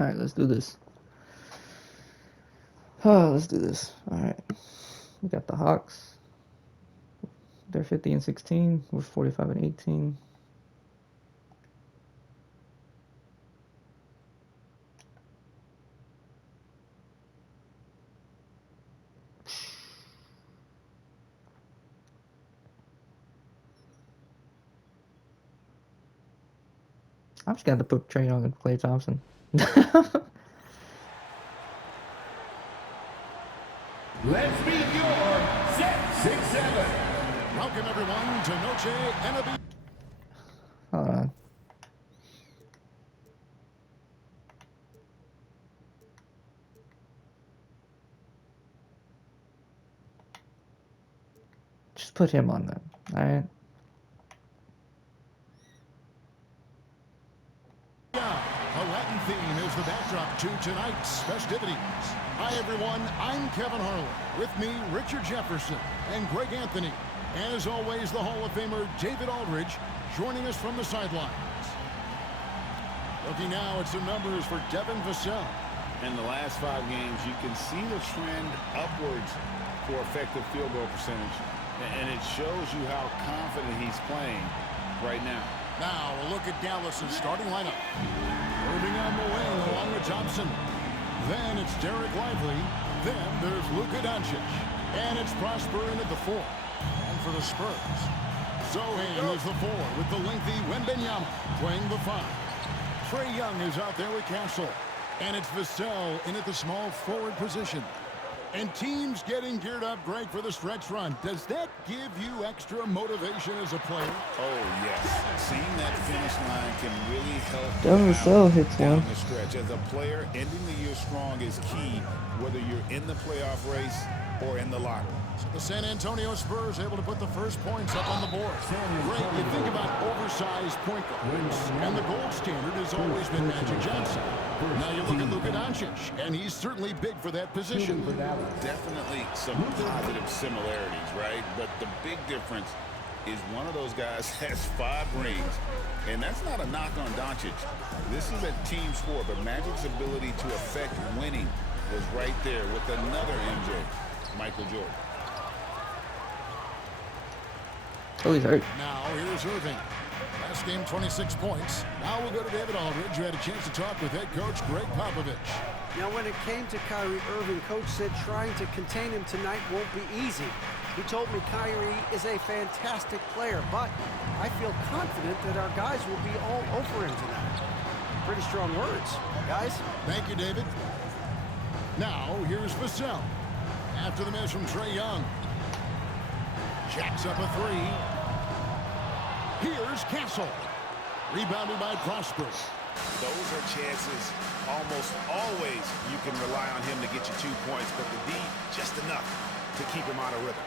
All right, let's do this. Oh, let's do this. All right. We got the Hawks. They're 50 and 16. We're 45 and 18. I'm just gonna put Trae Young and Klay Thompson. Let's meet your set 6-7. Welcome everyone to Noche NBA. Hold on. Just put him on them. All right. A Latin theme is the backdrop to tonight's festivities. Hi everyone, I'm Kevin Harlan. With me, Richard Jefferson and Greg Anthony. And as always, the Hall of Famer David Aldridge joining us from the sidelines. Looking now at some numbers for Devin Vassell. In the last 5 games, you can see the trend upwards for effective field goal percentage. And it shows you how confident he's playing right now. Now, a look at Dallas's starting lineup. Moving on the wing along with Thompson. Then it's Derek Lively. Then there's Luka Doncic. And it's Prosper in at the 4. And for the Spurs, Zohan is the 4 with the lengthy Wembanyama playing the 5. Trae Young is out there with Castle. And it's Vassell in at the small forward position. And teams getting geared up, Greg, for the stretch run. Does that give you extra motivation as a player? Oh, yes. Seeing that finish line can really help Devin Vassell hits down one. the stretch. As a player, ending the year strong is key, whether you're in the playoff race or in the locker room. So the San Antonio Spurs able to put the first points up on the board. Great, you think about oversized point guards, and the gold standard has always been Magic Johnson. Now you look at Luka Doncic, and he's certainly big for that position. Definitely some positive similarities, right? But the big difference is one of those guys has 5 rings, and that's not a knock on Doncic. This is a team sport, but Magic's ability to affect winning was right there with another MJ, Michael Jordan. Oh, he's hurt. Now here's Irving. Last game, 26 points. Now we'll go to David Aldridge, who had a chance to talk with head coach Greg Popovich. Now, when it came to Kyrie Irving, coach said trying to contain him tonight won't be easy. He told me Kyrie is a fantastic player, but I feel confident that our guys will be all over him tonight. Pretty strong words, guys. Thank you, David. Now here's Vassell. After the miss from Trae Young. Jacks up a 3. Here's Castle. Rebounded by Prosper. Those are chances almost always you can rely on him to get you 2 points, but the D, just enough to keep him out of rhythm.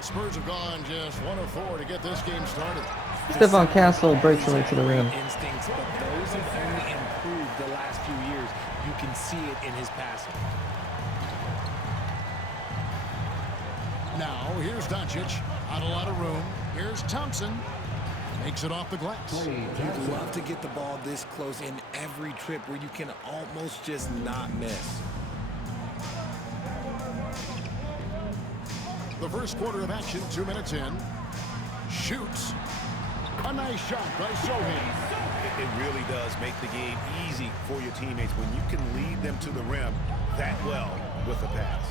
Spurs have gone just 1 of 4 to get this game started. Stephon Castle breaks away to the rim. Instincts, but those have only improved the last few years. You can see it in his passing. Now, here's Doncic. Not a lot of room. Here's Thompson. Makes it off the glass. You'd love to get the ball this close in every trip where you can almost just not miss. The first quarter of action, 2 minutes in. Shoots. A nice shot by Zohan. It really does make the game easy for your teammates when you can lead them to the rim that well with a pass.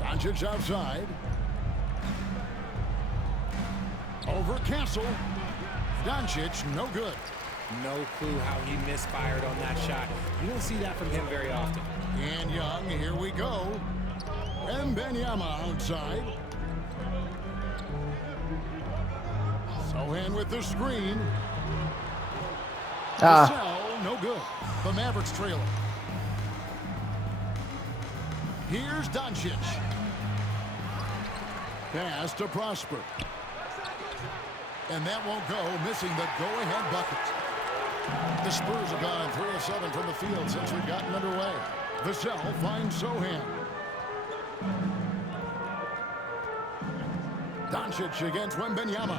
Doncic outside. Over Castle. Doncic, no good. No clue how he misfired on that shot. You don't see that from him very often. And Young, here we go. Wembanyama outside. Zohan with the screen. Vassell, no good. The Mavericks trailing. Here's Doncic. Pass to Prosper. And that won't go, missing the go-ahead bucket. The Spurs have gone 3 of 7 from the field since we've gotten underway. Vassell finds Zohan. Doncic against Wembanyama.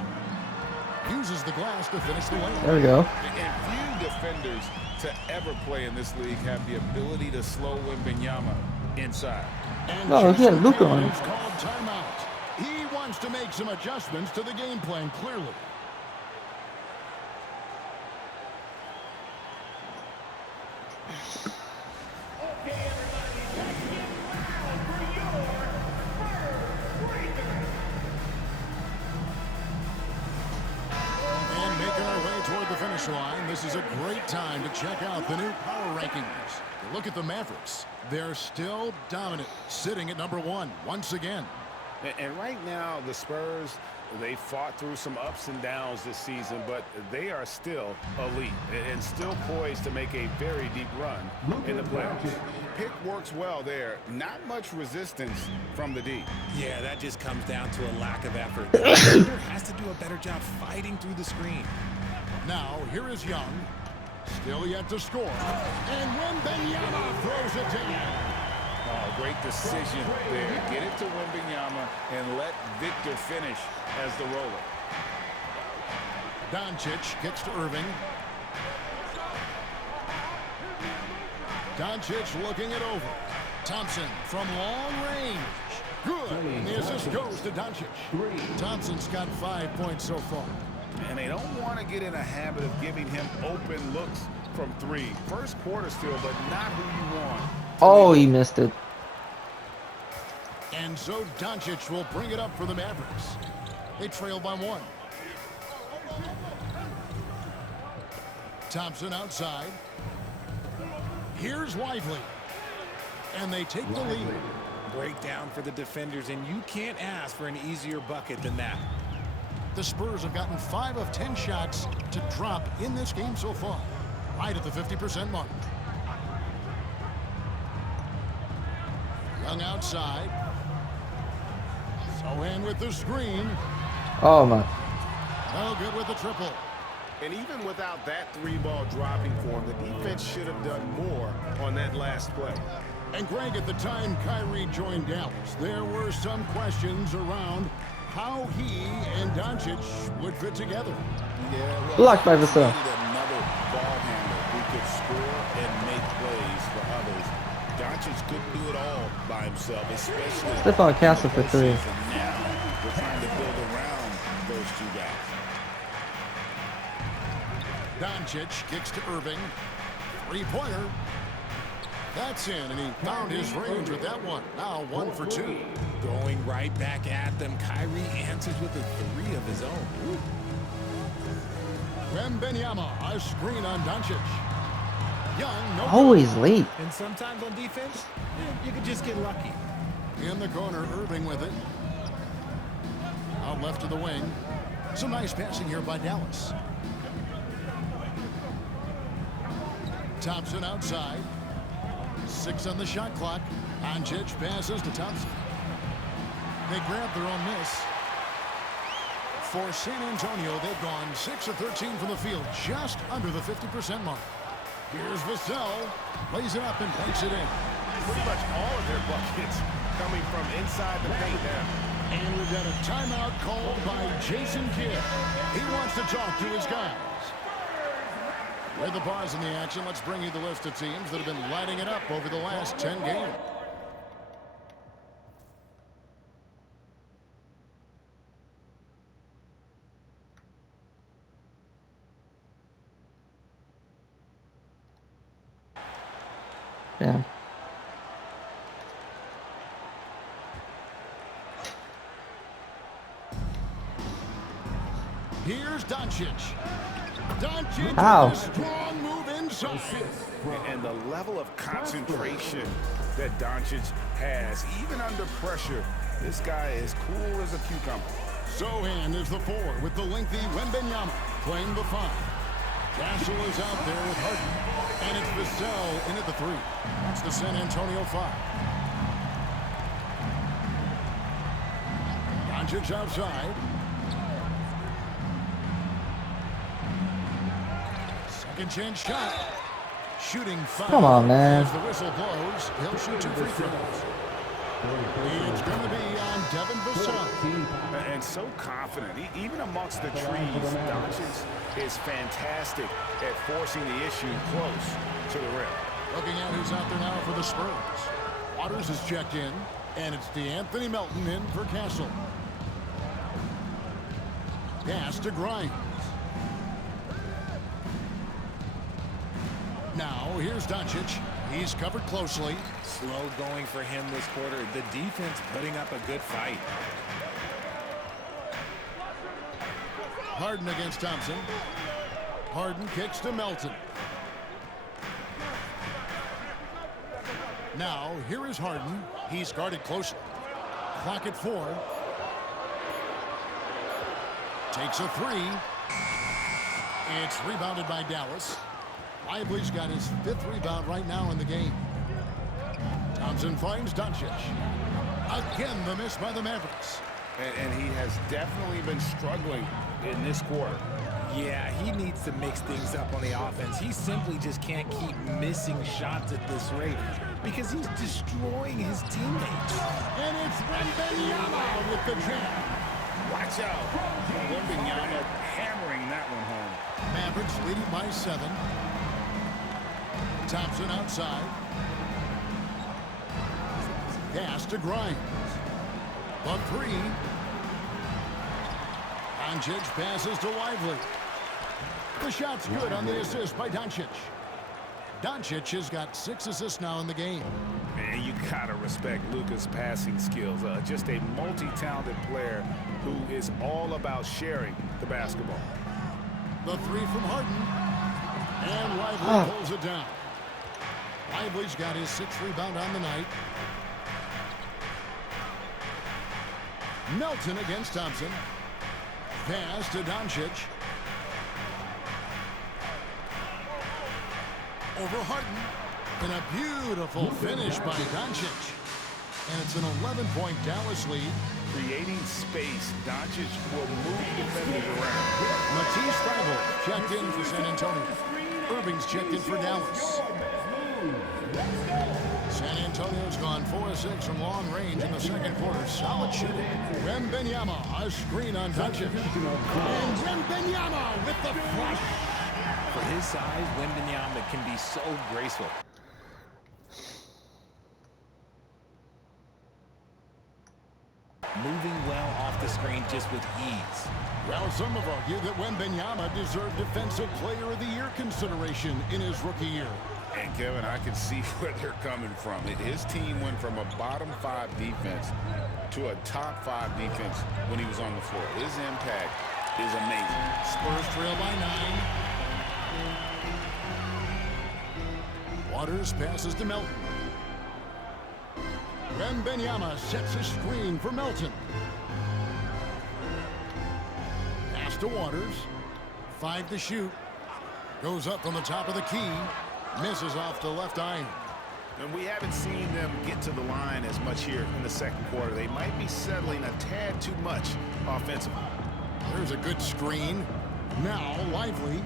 Uses the glass to finish the lane. There we go. And few defenders to ever play in this league have the ability to slow Wembanyama inside. And No, he had Jason Luka on Kidd him. has called timeout. He wants to make some adjustments to the game plan, clearly. And making our way toward the finish line, this is a great time to check out the new power rankings. Look at the Mavericks. They're still dominant, sitting at number 1 once again. And right now, the Spurs, they fought through some ups and downs this season, but they are still elite and still poised to make a very deep run in the playoffs. Pick works well there. Not much resistance from the D. Yeah, that just comes down to a lack of effort. The defender has to do a better job fighting through the screen. Now, here is Young. Still yet to score. And Wembanyama throws it down. Oh, great decision there. Get it to Wembanyama and let Victor finish as the roller. Doncic gets to Irving. Doncic looking it over. Thompson from long range. Good. And the assist goes to Doncic. Thompson's got 5 points so far. And they don't want to get in a habit of giving him open looks from 3. First quarter still, but not who you want. Oh, he missed it. And so Doncic will bring it up for the Mavericks. They trail by 1. Thompson outside. Here's Lively. And they take the lead. Breakdown for the defenders, and you can't ask for an easier bucket than that. The Spurs have gotten 5 of 10 shots to drop in this game so far. Right at the 50% mark. Young outside. Sohan with the screen. Oh my. No good with the triple. And even without that 3-ball dropping for him, the defense should have done more on that last play. And Greg, at the time Kyrie joined Dallas, there were some questions around how he and Doncic would fit together. Yeah, well, Blocked by Vassell. another ball handler who could score and make plays for others. Doncic couldn't do it all by himself, especially Stephon Castle for 3. and now we're trying to build around those 2 guys. Doncic kicks to Irving. 3-pointer. That's in, and he found his range with that one. Now 1 for 2. Going right back at them. Kyrie answers with a 3 of his own. Wembanyama, a screen on Doncic. Young, no Always late. And sometimes on defense, you could just get lucky. in the corner. Irving with it. Out left to the wing. Some nice passing here by Dallas. Thompson outside. 6 on the shot clock. Doncic passes to Thompson. They grab their own miss. For San Antonio, they've gone 6 of 13 from the field, just under the 50% mark. Here's Vassell. Lays it up and banks it in. Pretty much all of their buckets coming from inside the paint now. And we've got a timeout called by Jason Kidd. He wants to talk to his guys. With the pause in the action, let's bring you the list of teams that have been lighting it up over the last 10 games. Yeah. Here's Doncic. Doncic Ow. with a strong move inside. And the level of concentration that Doncic has, even under pressure, this guy is cool as a cucumber. Sohan is the 4 with the lengthy Wembanyama playing the 5. Castle is out there with Harden. And it's Vassell in at the 3. That's the San Antonio 5. Doncic outside. Second chance shot. Shooting 5. Come on, man. As the whistle blows, he'll shoot 2 free throws. It's going to be on Devin Vassell. And so confident. Even amongst the trees, Doncic is fantastic at forcing the issue close to the rim. Looking at who's out there now for the Spurs. Waters is checked in, and it's DeAnthony Melton in for Castle. Pass to Grimes. Now, here's Doncic. He's covered closely. Slow going for him this quarter. The defense putting up a good fight. Harden against Thompson. Harden kicks to Melton. Now, here is Harden. He's guarded closely. Clock at 4. Takes a 3. It's rebounded by Dallas. Lively's got his 5th rebound right now in the game. Thompson finds Doncic. Again, the miss by the Mavericks. And he has definitely been struggling in this quarter. Yeah, he needs to mix things up on the offense. He simply just can't keep missing shots at this rate because he's destroying his teammates. And it's Wembanyama with the jam. Watch out. Wembanyama hammering that one home. Mavericks leading by 7. Thompson outside. Pass to Grimes. The 3. Doncic passes to Lively. The shot's good on the assist by Doncic. Doncic has got 6 assists now in the game. Man, you gotta respect Luka's passing skills. Just a multi-talented player who is all about sharing the basketball. The 3 from Harden. And Lively pulls it down. Lively's got his 6th rebound on the night. Melton against Thompson. Pass to Doncic. Over Harden. And a beautiful finish by Doncic. And it's an 11-point Dallas lead. Creating space, Doncic will move defenders around. Matisse Thybulle checked in for San Antonio. Irving's checked in for Dallas. San Antonio's gone 4 of 6 from long range in the second quarter. Solid shooting. Wembanyama, a screen on Doncic. And Wembanyama with the flush. For his size, Wembanyama can be so graceful. Moving well off the screen just with ease. Well, some have argued that Wembanyama deserved Defensive Player of the Year consideration in his rookie year. And Kevin, I can see where they're coming from. His team went from a bottom 5 defense to a top 5 defense when he was on the floor. His impact is amazing. Spurs trail by 9. Waters passes to Melton. Wembanyama sets a screen for Melton. Pass to Waters. 5 to shoot. Goes up from the top of the key. Misses off the left iron. And we haven't seen them get to the line as much here in the second quarter. They might be settling a tad too much offensively. There's a good screen. Now Lively.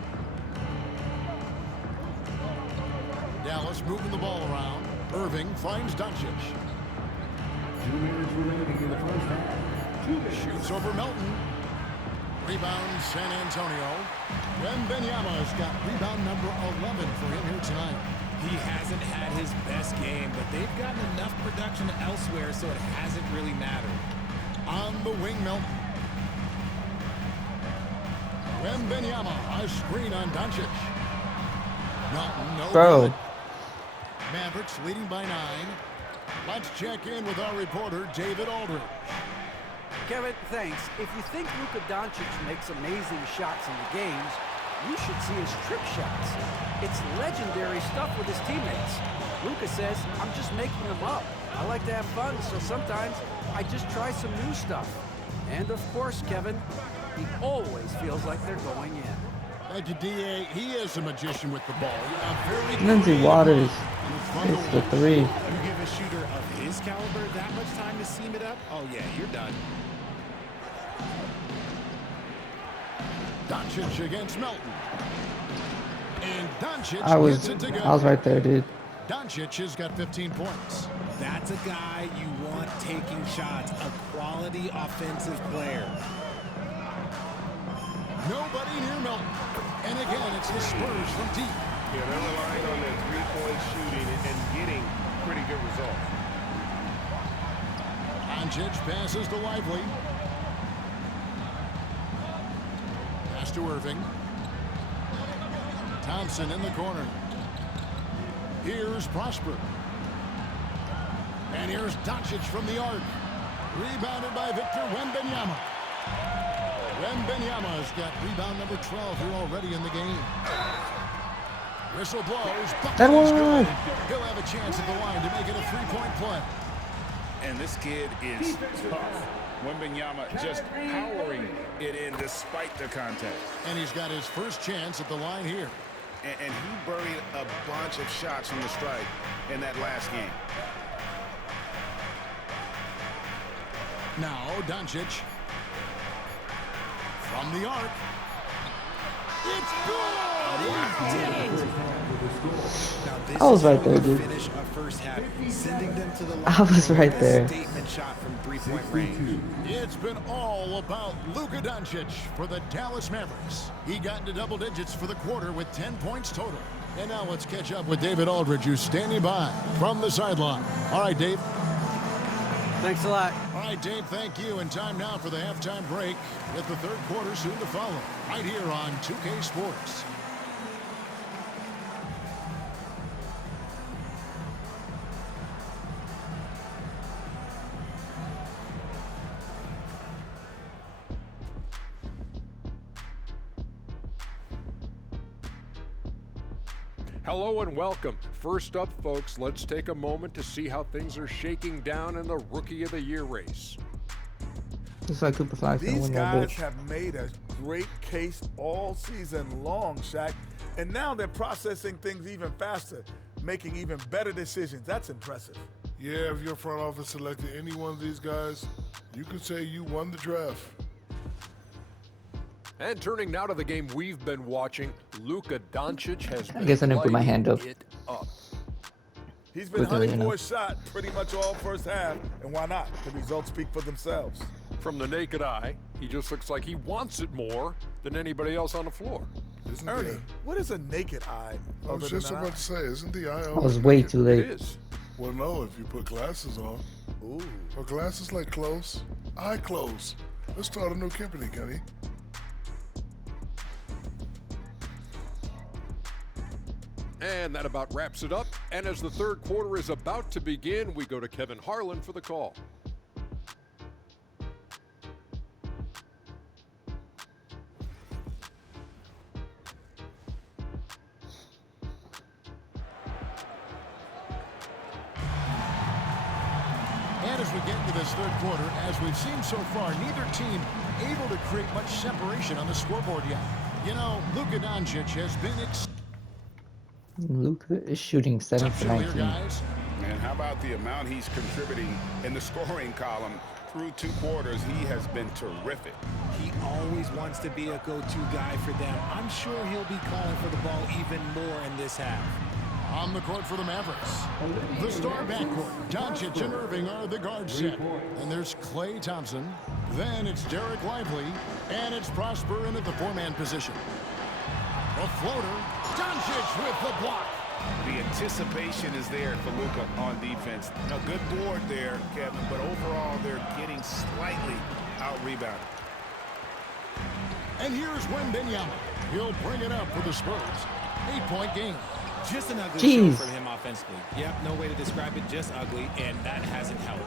Dallas moving the ball around. Irving finds Doncic. 2 minutes remaining in the first half. Shoots over Melton. Rebound San Antonio. Wembanyama's got rebound number 11 for him here tonight. He hasn't had his best game, but they've gotten enough production elsewhere, so it hasn't really mattered. On the wing, Melton. Wembanyama, a screen on Doncic. Melton, no good. Mavericks leading by 9. Let's check in with our reporter, David Aldridge. Kevin, thanks. If you think Luka Doncic makes amazing shots in the games, you should see his trip shots. It's legendary stuff with his teammates. Luka says, I'm just making them up. I like to have fun, so sometimes I just try some new stuff. And of course, Kevin, he always feels like they're going in. Thank you, D.A. He is a magician with the ball. Lindsey Waters hits the 3. You give a shooter of his caliber that much time to seam it up? Oh, yeah, you're done. Doncic against Melton. And Doncic I was gets it together. right there, dude. Doncic has got 15 points. That's a guy you want taking shots, a quality offensive player. Nobody near Milton. And again, it's the Spurs from deep. Yeah, they're relying on their three-point shooting and getting pretty good results. Doncic passes to Lively. Pass to Irving. Thompson in the corner. Here's Prosper. And here's Doncic from the arc. Rebounded by Victor Wembanyama. Wembanyama's got rebound number 12 here already in the game. Whistle blows. That one. Good. He'll have a chance at the line to make it a three-point play. And this kid is tough. Wembanyama just powering it in despite the contact. And he's got his first chance at the line here. And he buried a bunch of shots from the strike in that last game. Now, Doncic. From the arc. It's good! I was right there, dude. Finish a first half, sending them to the line. I was right there. Statement shot from three-point range. It's been all about Luka Doncic for the Dallas Mavericks. He got into double digits for the quarter with 10 points total. And now let's catch up with David Aldridge, who's standing by from the sideline. All right, Dave. Thanks a lot. All right, Dave, thank you. And time now for the halftime break with the third quarter soon to follow. Right here on 2K Sports. Hello and welcome. First up, folks, let's take a moment to see how things are shaking down in the Rookie of the Year race. Looks like Cooper Flag's gonna These win that guys bitch. have made a great case all season long, Shaq, and now they're processing things even faster, making even better decisions. That's impressive. Yeah, if your front office selected any one of these guys, you could say you won the draft. And turning now to the game we've been watching, Luka Doncic has been guess I didn't put my hand up. lighting it up. He's been Quickly hunting for enough. a shot pretty much all first half, and why not? The results speak for themselves. From the naked eye, he just looks like he wants it more than anybody else on the floor. Isn't Ernie, the, what is a naked eye? I was other just than an about to say, isn't the eye I always was way naked? too It late. is. Well, no, if you put glasses on. eye? Ooh. Are glasses like clothes? Eye clothes. Let's start a new company, Kenny. And that about wraps it up. And as the third quarter is about to begin, we go to Kevin Harlan for the call. And as we get into this third quarter, as we've seen so far, neither team able to create much separation on the scoreboard yet. You know, Luka Doncic has been Luka is shooting 7 for exceptional here, 19. guys. And how about the amount he's contributing in the scoring column through two quarters? He has been terrific. He always wants to be a go-to guy for them. I'm sure he'll be calling for the ball even more in this half. On the court for the Mavericks, the star backcourt, Doncic and Irving are the guard set. And there's Klay Thompson. Then it's Derek Lively. And it's Prosper in at the four-man position. A floater. Doncic with the block. The anticipation is there for Luka on defense. A good board there, Kevin, but overall they're getting slightly out-rebounded. And here's Wembanyama. He'll bring it up for the Spurs. 8-point game. Just an ugly Jeez. show from him offensively. Yep, no way to describe it, just ugly, and that hasn't helped.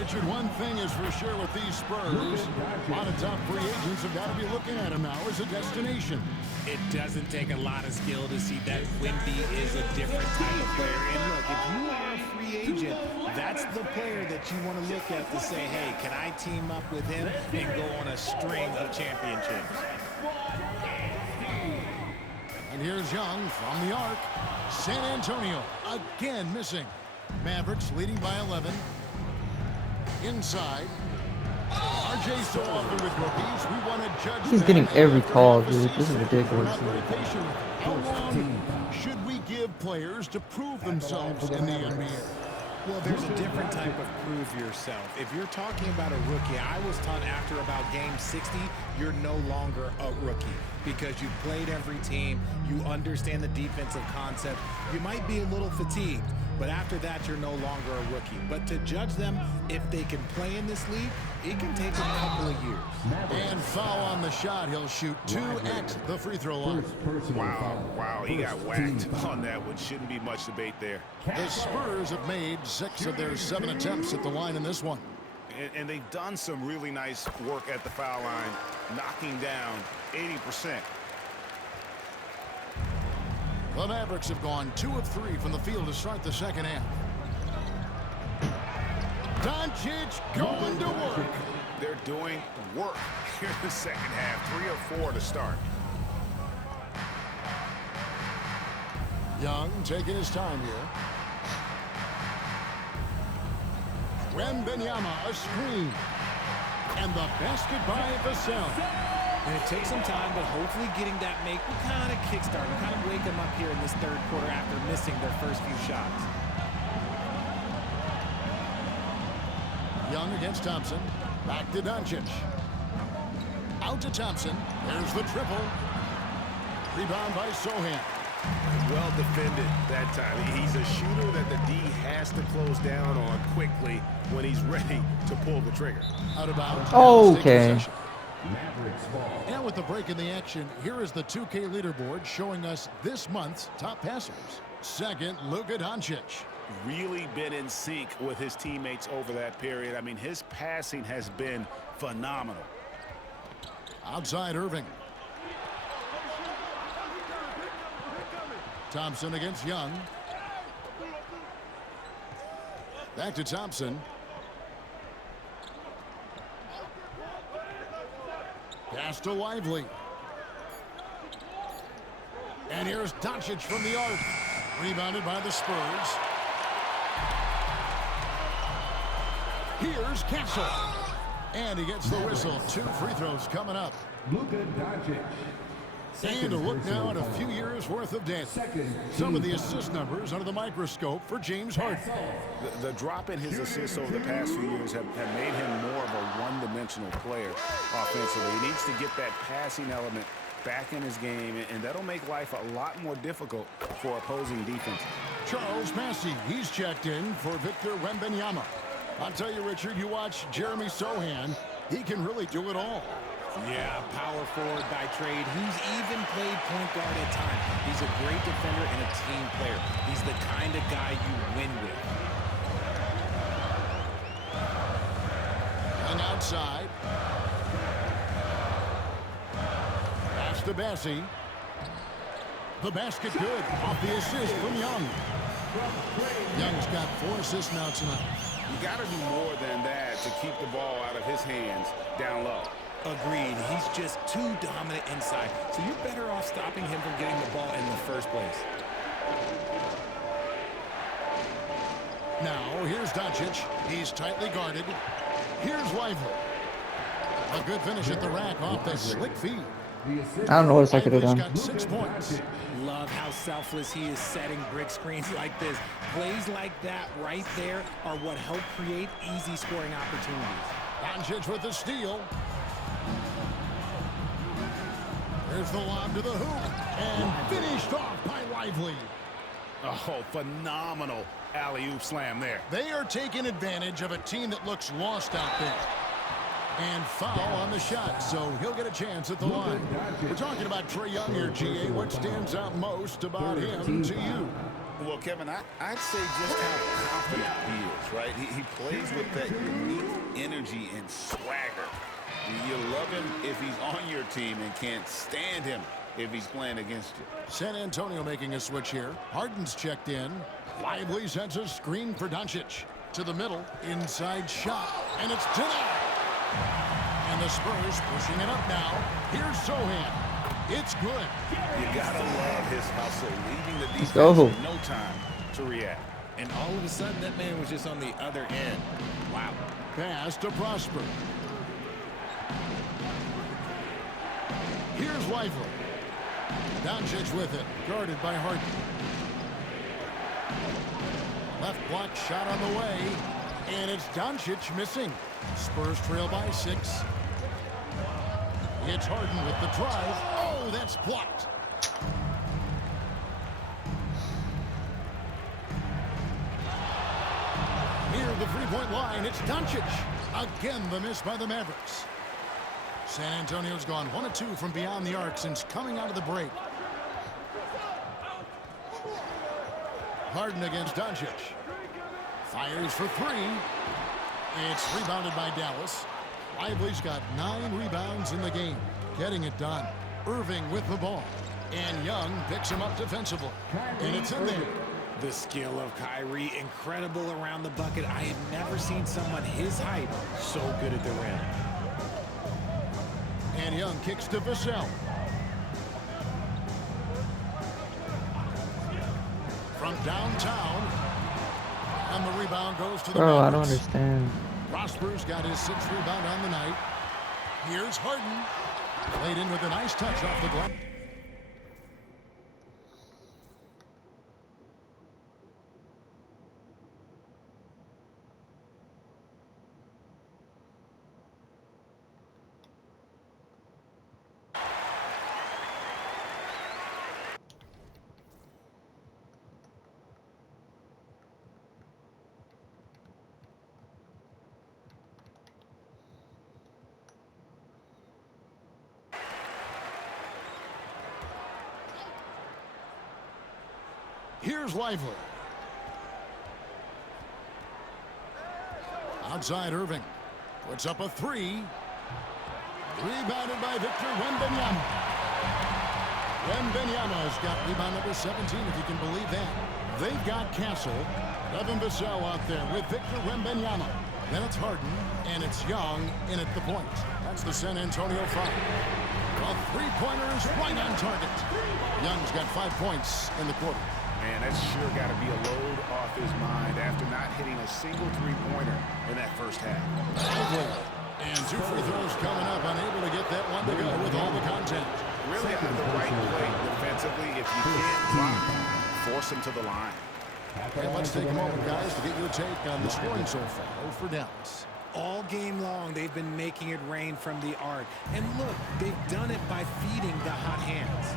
Richard, one thing is for sure with these Spurs, a lot of top free agents have got to be looking at him now as a destination. It doesn't take a lot of skill to see that Wemby is a different type of player. And look, if you are a free agent, that's the player that you want to look at to say, hey, can I team up with him and go on a string of championships? And here's Young from the arc. San Antonio again missing. Mavericks leading by 11. Inside. RJ still off there with rookies. We want to judge. He's getting every call, dude. This is ridiculous. How long should we give players to prove themselves in the NBA? Well, there's a different type of prove yourself. If you're talking about a rookie, I was taught after about game 60, you're no longer a rookie because you played every team, you understand the defensive concept, you might be a little fatigued, but after that, you're no longer a rookie. But to judge them, if they can play in this league, it can take a couple of years. And foul on the shot. He'll shoot 2 at the free throw line. Wow, he got whacked on that one. Shouldn't be much debate there. The Spurs have made 6 of their 7 attempts at the line in this one. And they've done some really nice work at the foul line, knocking down 80%. The Mavericks have gone 2 of 3 from the field to start the second half. Doncic going to work. They're doing work here in the second half. 3 or 4 to start. Young taking his time here. Wembanyama, a screen. And the basket by Vassell. And it takes some time, but hopefully getting that make will kind of kickstart, will kind of wake them up here in this third quarter after missing their first few shots. Young against Thompson. Back to Doncic. Out to Thompson. There's the triple. Rebound by Sohan. Well defended that time. He's a shooter that the D has to close down on quickly when he's ready to pull the trigger. Out of bounds. Okay. Mavericks ball. And with the break in the action, here is the 2K leaderboard showing us this month's top passers. Second, Luka Doncic. Really been in sync with his teammates over that period. I mean, his passing has been phenomenal. Outside Irving. Thompson against Young. Back to Thompson. Pass to Lively. And here's Doncic from the arc. Rebounded by the Spurs. Here's Castle. And he gets the whistle. 2 free throws coming up. Luka Doncic. And a look now at a few years worth of data. Some of the assist numbers under the microscope for James Harden. The drop in his assists over the past few years have made him more of a one-dimensional player offensively. He needs to get that passing element back in his game, and that'll make life a lot more difficult for opposing defense. Charles Massey, he's checked in for Victor Wembanyama. I'll tell you, Richard, you watch Jeremy Sohan, he can really do it all. Yeah, power forward by trade. He's even played point guard at times. He's a great defender and a team player. He's the kind of guy you win with. And outside. Pass to Massey. The basket good. Off the assist from Young. Young's got 4 assists now tonight. You got to do more than that to keep the ball out of his hands down low. Agreed. He's just too dominant inside. So you're better off stopping him from getting the ball in the first place. Now, here's Doncic. He's tightly guarded. Here's Lively. A good finish at the rack off the slick feed. I don't know what else I could have done. Got 6 points. Love how selfless he is setting brick screens like this. Plays like that right there are what help create easy scoring opportunities. Doncic with the steal. There's the lob to the hoop. And finished off by Lively. Oh, phenomenal alley-oop slam there. They are taking advantage of a team that looks lost out there. And foul on the shot, so he'll get a chance at the line. We're talking about Trae Young here, GA. What stands out most about him to you? Well, Kevin, I'd say just how confident he is, right? He plays with that unique energy and swagger. You love him if he's on your team and can't stand him if he's playing against you. San Antonio making a switch here. Harden's checked in. Lively sends a screen for Doncic. To the middle, inside shot, and it's denied. And the Spurs pushing it up now. Here's Sohan. It's good. You gotta love his hustle, leaving the defense go. with no time to react. And all of a sudden, that man was just on the other end. Wow. Pass to Prosper. Here's Lively. Doncic with it, guarded by Harden. Left block shot on the way. And it's Doncic missing. Spurs trail by 6. It's Harden with the drive. Oh, that's blocked. Near the three-point line, it's Doncic. Again, the miss by the Mavericks. San Antonio's gone 1 of 2 from beyond the arc since coming out of the break. Harden against Doncic. Fires for 3. It's rebounded by Dallas. Lively's got 9 rebounds in the game. Getting it done. Irving with the ball. And Young picks him up defensively. And it's in there. The skill of Kyrie, incredible around the bucket. I have never seen someone his height so good at the rim. And Young kicks to Vassell. From downtown. And the rebound goes to the Bro, Mavericks. I don't understand. Prosper's got his 6th rebound on the night. Here's Harden. Played in with a nice touch off the glass. Here's Lively. Outside Irving. Puts up a 3. Rebounded by Victor Wembanyama. Wembanyama's got rebound number 17, if you can believe that. They've got Castle. Devin Vassell out there with Victor Wembanyama. Then it's Harden, and it's Young in at the point. That's the San Antonio foul. A three-pointer is right on target. Young's got 5 points in the quarter. Man, that's sure got to be a load off his mind after not hitting a single three-pointer in that first half. And 2 free throws coming up, unable to get that one to go with all the contact. Really have the right play defensively. If you can't block, force him to the line. And let's take a moment, guys, to get your take on the scoring so far for Dallas. All game long, they've been making it rain from the arc. And look, they've done it by feeding the hot hands.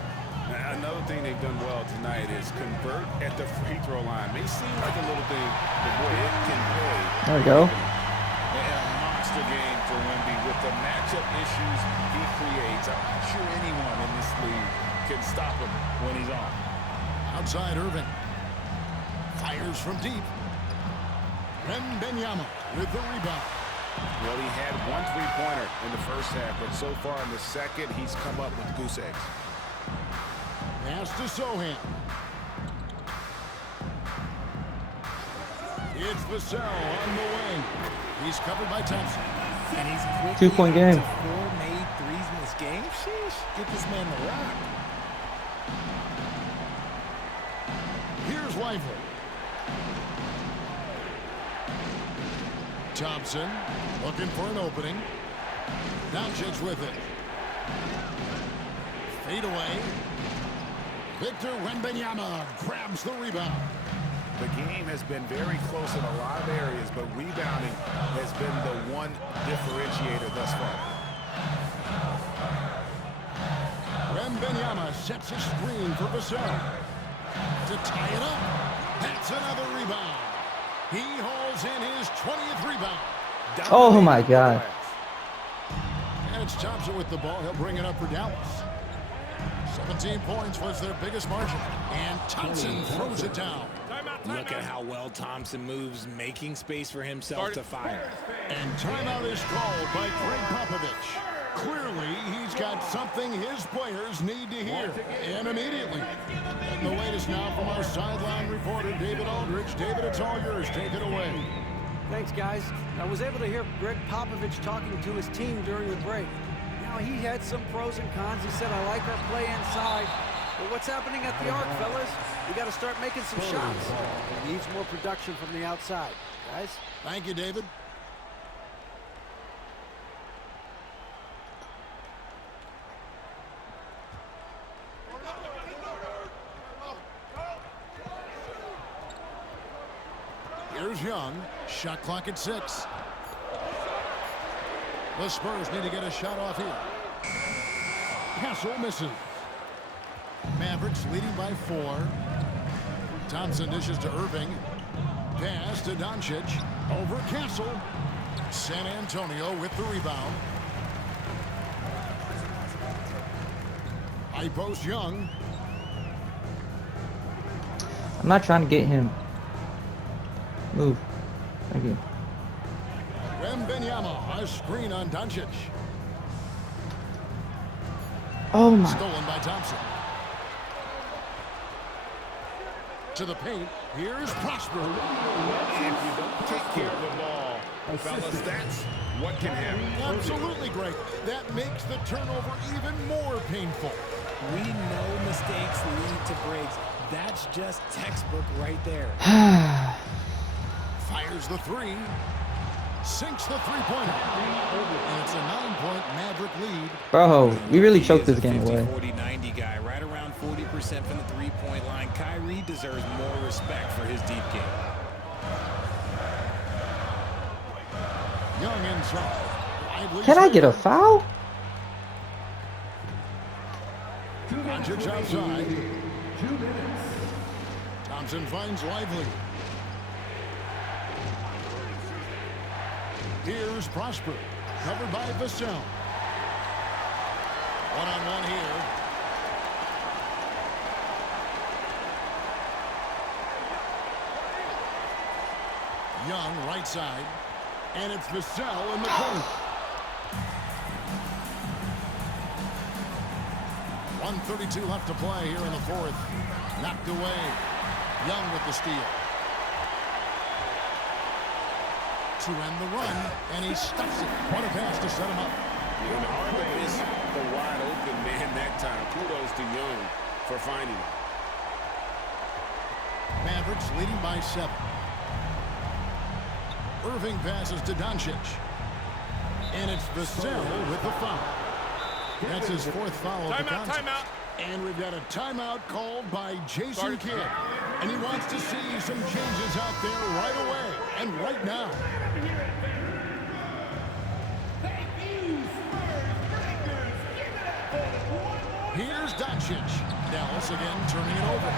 Another thing they've done well tonight is convert at the free throw line. May seem like a little thing, but boy, it can pay. There we go. And a monster game for Wemby with the matchup issues he creates. I'm not sure anyone in this league can stop him when he's on. Outside Irving. Fires from deep. Wembanyama with the rebound. Well, he had 1 three-pointer in the first half, but so far in the second, he's come up with goose eggs. Pass to Sohan. It's Vassell on the wing. He's covered by Thompson. And he's quickly 2-point game. up to 4 made threes in this game. Sheesh, get this man the rock. Here's Lively. Thompson looking for an opening. Doncic with it. Fade away. Victor Wembanyama grabs the rebound. The game has been very close in a lot of areas, but rebounding has been the one differentiator thus far. Wembanyama sets a screen for Vassell. To tie it up. That's another rebound. He hauls in his 20th rebound. Oh my God. And it's Thompson with the ball. He'll bring it up for Dallas. 17 points was their biggest margin. And Thompson throws it down. Look at how well Thompson moves, making space for himself to fire. And timeout is called by Greg Popovich. Clearly, he's got something his players need to hear. And immediately. And the latest now from our sideline reporter, David Aldridge. David, it's all yours. Take it away. Thanks, guys. I was able to hear Greg Popovich talking to his team during the break. Now, he had some pros and cons. He said, I like our play inside. But what's happening at the arc, fellas? We got to start making some shots. It needs more production from the outside. Guys? Thank you, David. Here's Young. Shot clock at 6. The Spurs need to get a shot off here. Castle misses. Mavericks leading by 4. Thompson dishes to Irving. Pass to Doncic. Over Castle. San Antonio with the rebound. High post Young. I'm not trying to get him. Move. Thank you. Wembanyama, a screen on Doncic. Oh my. Stolen by Thompson. To the paint. Here's Prosper. If you don't take care of the ball, fellas, that's what can happen. Absolutely great. That makes the turnover even more painful. We know mistakes lead to breaks. That's just textbook right there. Fires the 3. Sinks the three-pointer. And it's a 9-point Maverick lead. Bro, we really choked this game away. 40-90 guy, right around 40% from the three-point line. Kyrie deserves more respect for his deep game. Young inside. Can I get a foul? Doncic outside. Thompson finds Lively. Here's Prosper. Covered by Vassell. One-on-one here. Young right side. And it's Vassell in the corner. 1:32 left to play here in the 4th. Knocked away. Young with the steal. To end the run, and he stops it. What a pass to set him up. And hard to miss the wide open man that time. Kudos to Young for finding it. Mavericks leading by 7. Irving passes to Doncic. And it's Vassell with the foul. That's his 4th foul of the contest. Timeout. And we've got a timeout called by Jason Kidd. And he wants to see some changes out there right away and right now. Here's Doncic. Dallas again turning it over.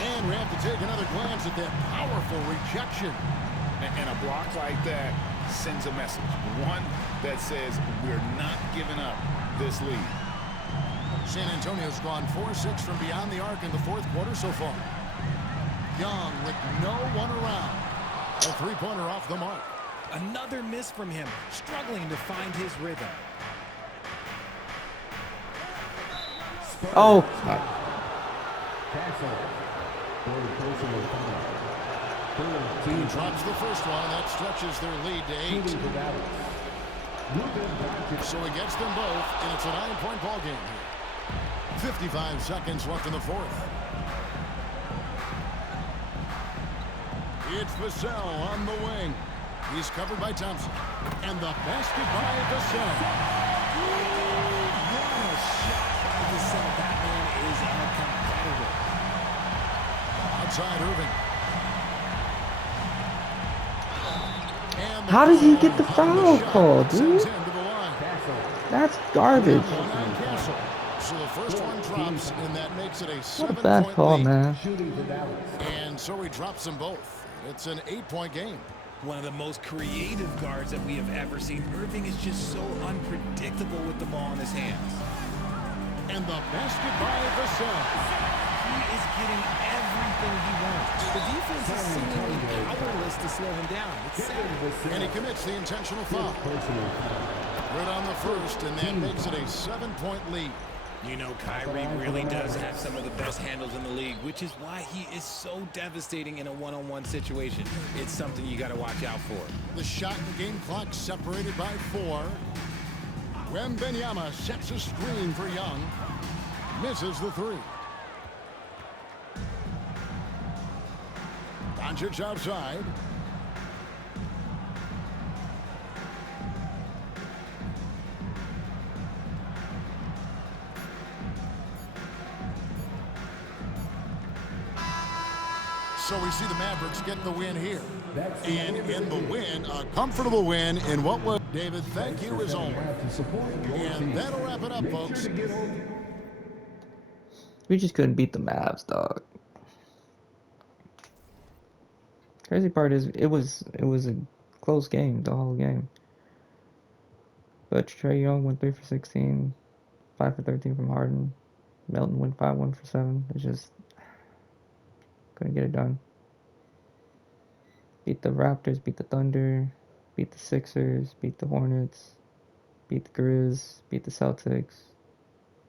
And we have to take another glance at that powerful rejection. And a block like that sends a message. One that says we're not giving up this lead. San Antonio's gone 4-6 from beyond the arc in the 4th quarter so far. Young with no one around. A three-pointer off the mark. Another miss from him, struggling to find his rhythm. Oh. He drops the first one. That stretches their lead to 8. So he gets them both, and it's a 9-point ball game here. 55 seconds left in the 4th. It's Vassell on the wing. He's covered by Thompson. And the basket by Vassell. Yes, Vassell, that man is a competitor. Outside Irving. And How did he get the foul call, dude? That's garbage. So the first one drops, and that makes it a 7-point What a bad call, lead. man. And so he drops them both. It's an 8-point game. One of the most creative guards that we have ever seen. Irving is just so unpredictable with the ball in his hands. And the basket by Vassell. He is getting everything he wants. The defense is seemingly powerless to slow him down. It's sad. And he commits the intentional foul. Right on the first, and that makes it a 7-point lead. You know, Kyrie really does have some of the best handles in the league, which is why he is so devastating in a one-on-one situation. It's something you got to watch out for. The shot and game clock separated by 4. Wembanyama sets a screen for Young. Misses the 3. Doncic outside. So we see the Mavericks get the win here. And in the win, a comfortable win in what was... David, thank you as always. And that'll wrap it up, folks. We just couldn't beat the Mavs, dog. Crazy part is it was a close game, the whole game. But Trae Young went 3 for 16, 5 for 13 from Harden. Melton went 1 for 7. It's just couldn't get it done. Beat the Raptors, beat the Thunder, beat the Sixers, beat the Hornets, beat the Grizz, beat the Celtics,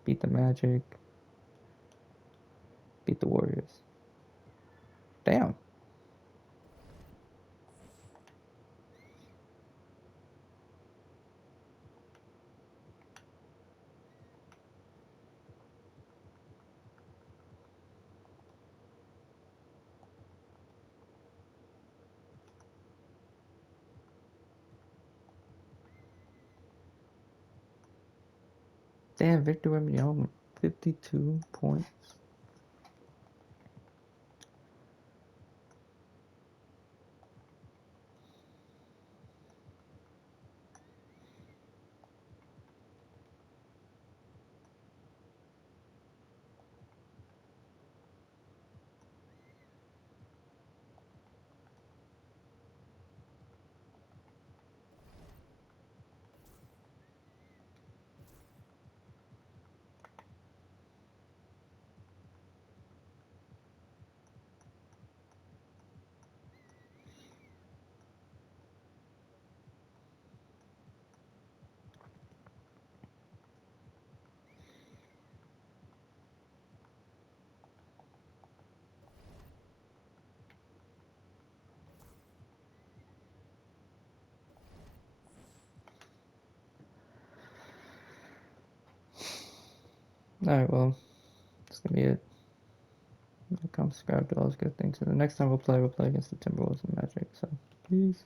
beat the Magic, beat the Warriors. Damn. Damn, Victor Wembanyama, 52 points. Alright, well, that's gonna be it. Come subscribe to all those good things. And the next time we'll play against the Timberwolves and Magic. So, peace.